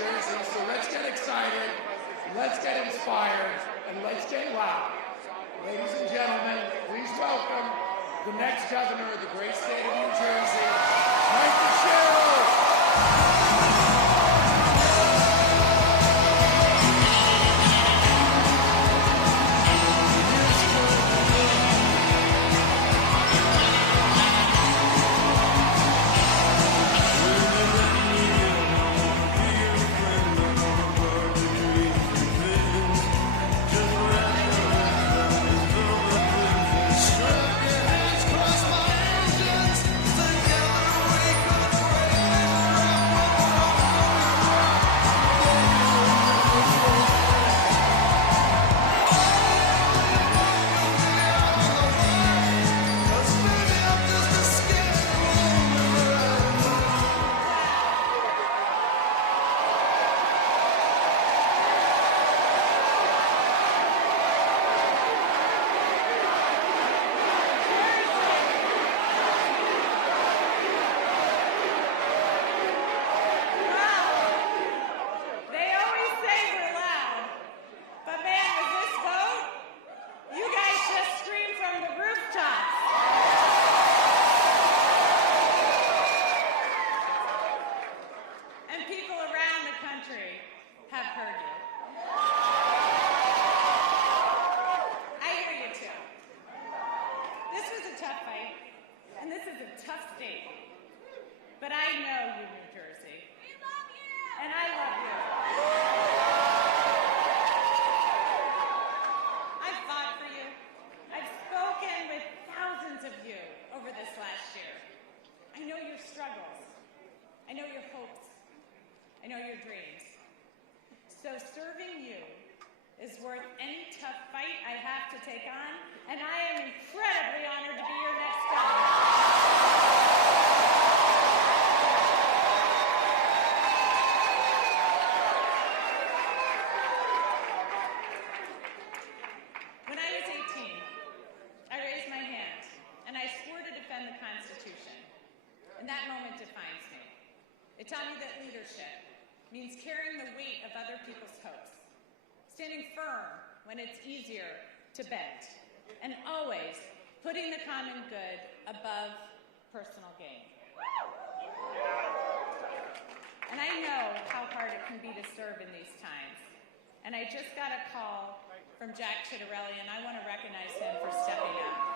Jersey, so let's get excited, let's get inspired, and let's get loud. Ladies and gentlemen, please welcome the next governor of the great state of New Jersey, Mikie Sherrill. But I know you, New Jersey. We love you! And I love you. I've fought for you. I've spoken with thousands of you over this last year. I know your struggles. I know your hopes. I know your dreams. So serving you is worth any tough fight I have to take on, and I am incredibly honored to be your next governor. And that moment defines me. It taught me that leadership means carrying the weight of other people's hopes, standing firm when it's easier to bend, and always putting the common good above personal gain. And I know how hard it can be to serve in these times. And I just got a call from Jack Ciattarelli, and I want to recognize him for stepping up.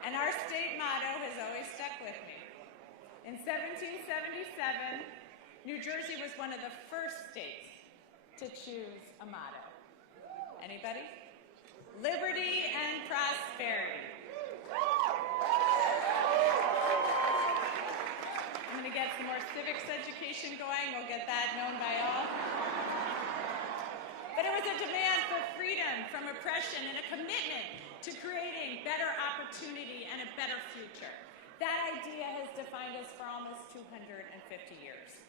And our state motto has always stuck with me. In 1777, New Jersey was one of the first states to choose a motto. Anybody? Liberty and prosperity. I'm going to get some more civics education going. We'll get that known by all. But it was a demand for freedom from oppression and a commitment to creating better opportunity and a better future. That idea has defined us for almost 250 years.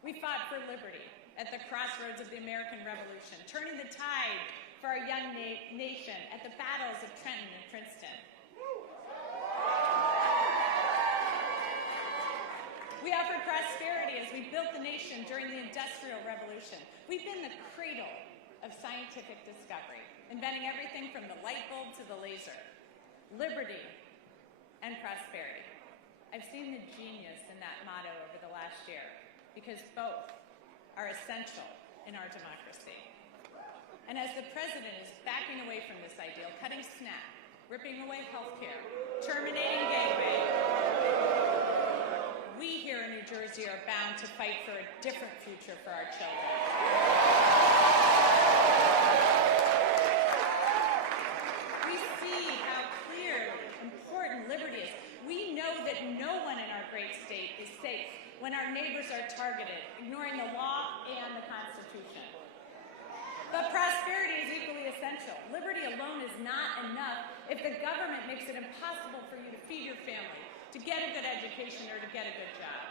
We fought for liberty at the crossroads of the American Revolution, turning the tide for our young nation at the battles of Trenton and Princeton. We offered prosperity as we built the nation during the Industrial Revolution. We've been the cradle of scientific discovery, inventing everything from the light bulb to the laser. Liberty and prosperity. I've seen the genius in that motto over the last year, because both are essential in our democracy. And as the president is backing away from this ideal, cutting SNAP, ripping away healthcare, terminating gateway, we here in New Jersey are bound to fight for a different future for our children. We see how clear, important liberty is. We know that no one in our great state is safe when our neighbors are targeted, ignoring the law and the Constitution. But prosperity is equally essential. Liberty alone is not enough if the government makes it impossible for you to feed your family, to get a good education, or to get a good job.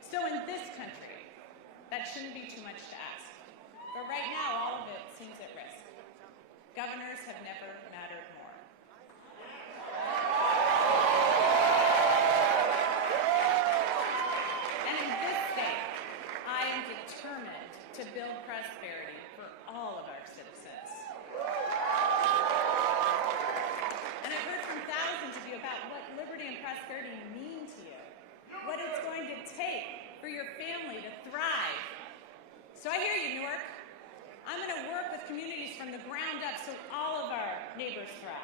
So in this country, that shouldn't be too much to ask. But right now, all of it seems at risk. prosperity for all of our citizens. And I've heard from thousands of you about what liberty and prosperity mean to you, what it's going to take for your family to thrive. So I hear you, Newark. I'm going to work with communities from the ground up so all of our neighbors thrive.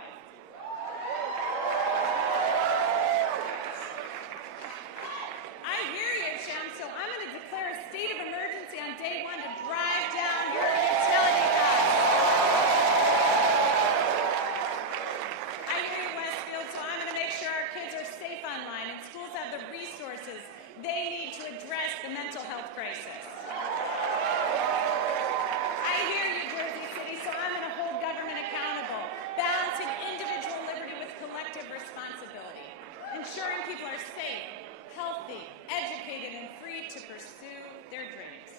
I hear you, Shem, so I'm going to declare a state of emergency on day one to drive down your utility costs. I hear you, Westfield, so I'm going to make sure our kids are safe online and schools have the resources they need to address the mental health crisis. I hear you, Jersey City, so I'm going to hold government accountable, balancing individual liberty with collective responsibility, ensuring people are safe, healthy, educated, and free to pursue their dreams.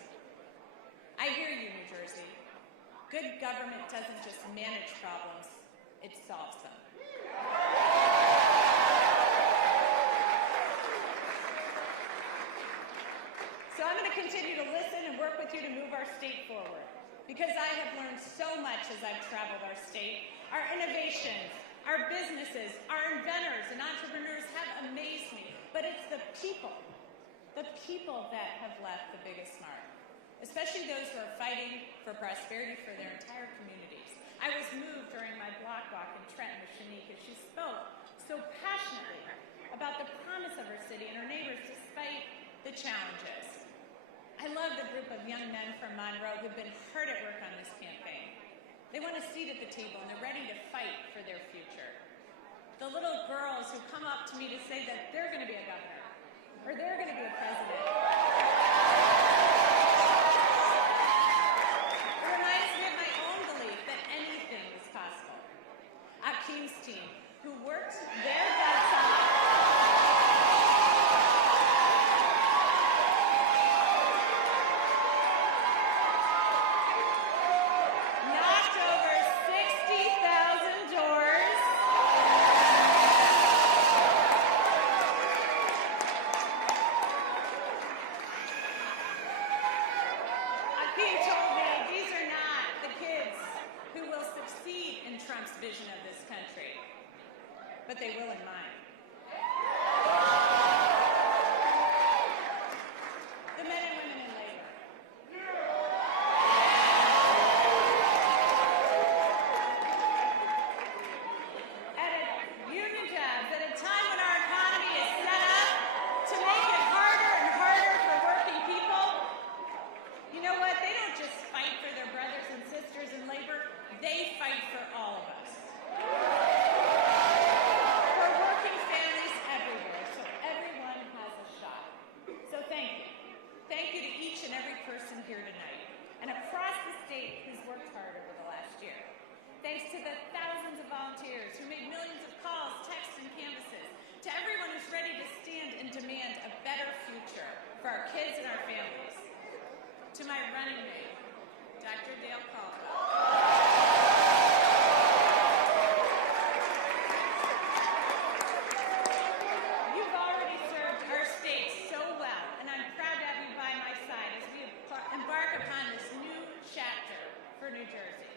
I hear you, New Jersey. Good government doesn't just manage problems, it solves them. So I'm going to continue to listen and work with you to move our state forward, because I have learned so much as I've traveled our state. Our innovations, our businesses, our inventors and entrepreneurs have amazed me, but it's the people that have left the biggest mark, especially those who are fighting for prosperity for their entire communities. I was moved during my block walk in Trenton with Shanique as she spoke so passionately about the promise of her city and her neighbors despite the challenges. I love the group of young men from Monroe who've been hard at work on this campaign. They want a seat at the table and they're ready to fight for their future. The little girls who come up to me to say that they're going to be a governor or they're going to be a president. It reminds me of my own belief that anything is possible. Akeem's team, who worked their butts off vision of this country, but they will in mine. The men and women in labor. At union jobs, at a time when our economy is set up to make it harder and harder for working people, you know what? They don't just fight for their brothers and sisters in labor, they fight for all of us. For working families everywhere, so everyone has a shot. So thank you. Thank you to each and every person here tonight and across the state who's worked hard over the last year. Thanks to the thousands of volunteers who made millions of calls, texts, and canvases. To everyone who's ready to stand and demand a better future for our kids and our families. To my running mate, Dr. Dale Caldwell. New Jersey.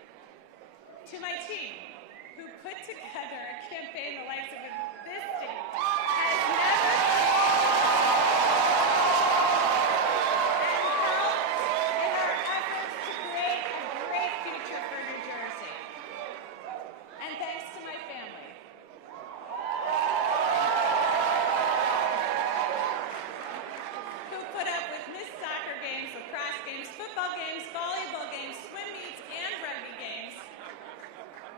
To my team, who put together a campaign the likes of this state has never and helped in our efforts to create a great future for New Jersey. And thanks to my family. Who put up with missed soccer games, lacrosse games, football games, volleyball games, swim meets, and rugby games,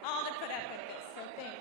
all to put up with this, so thank you.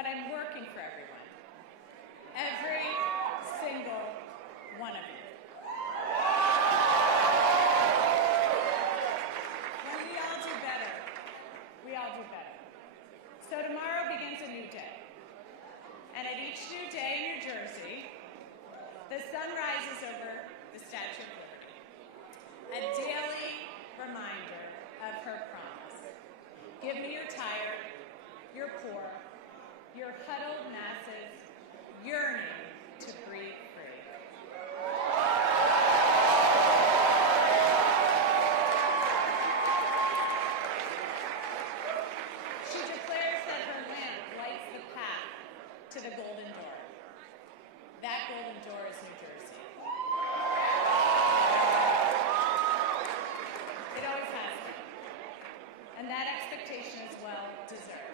but I'm working for everyone. Every single one of you. When we all do better, we all do better. So tomorrow begins a new day. And at each new day in New Jersey, the sun rises over the Statue of Liberty. A daily reminder of her promise. Give me your tired, your poor, your huddled masses yearning to breathe free. She declares that her lamp lights the path to the golden door. That golden door is New Jersey. It always has been. And that expectation is well deserved.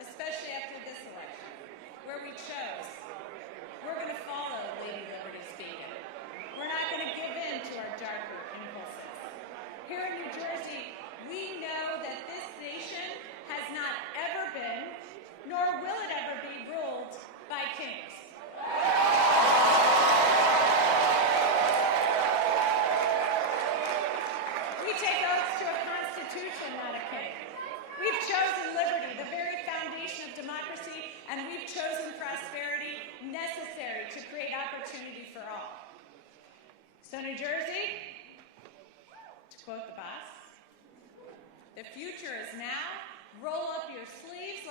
Especially after this election, where we chose, we're going to follow Lady Liberty's beacon. We're not going to give in to our darker impulses. Here in New Jersey, we know that this nation has not ever been, nor will it ever be, ruled by kings. We take oaths to a constitution, not a king. We've chosen liberty, the very foundation of democracy, and we've chosen prosperity necessary to create opportunity for all. So New Jersey, to quote the boss, the future is now. Roll up your sleeves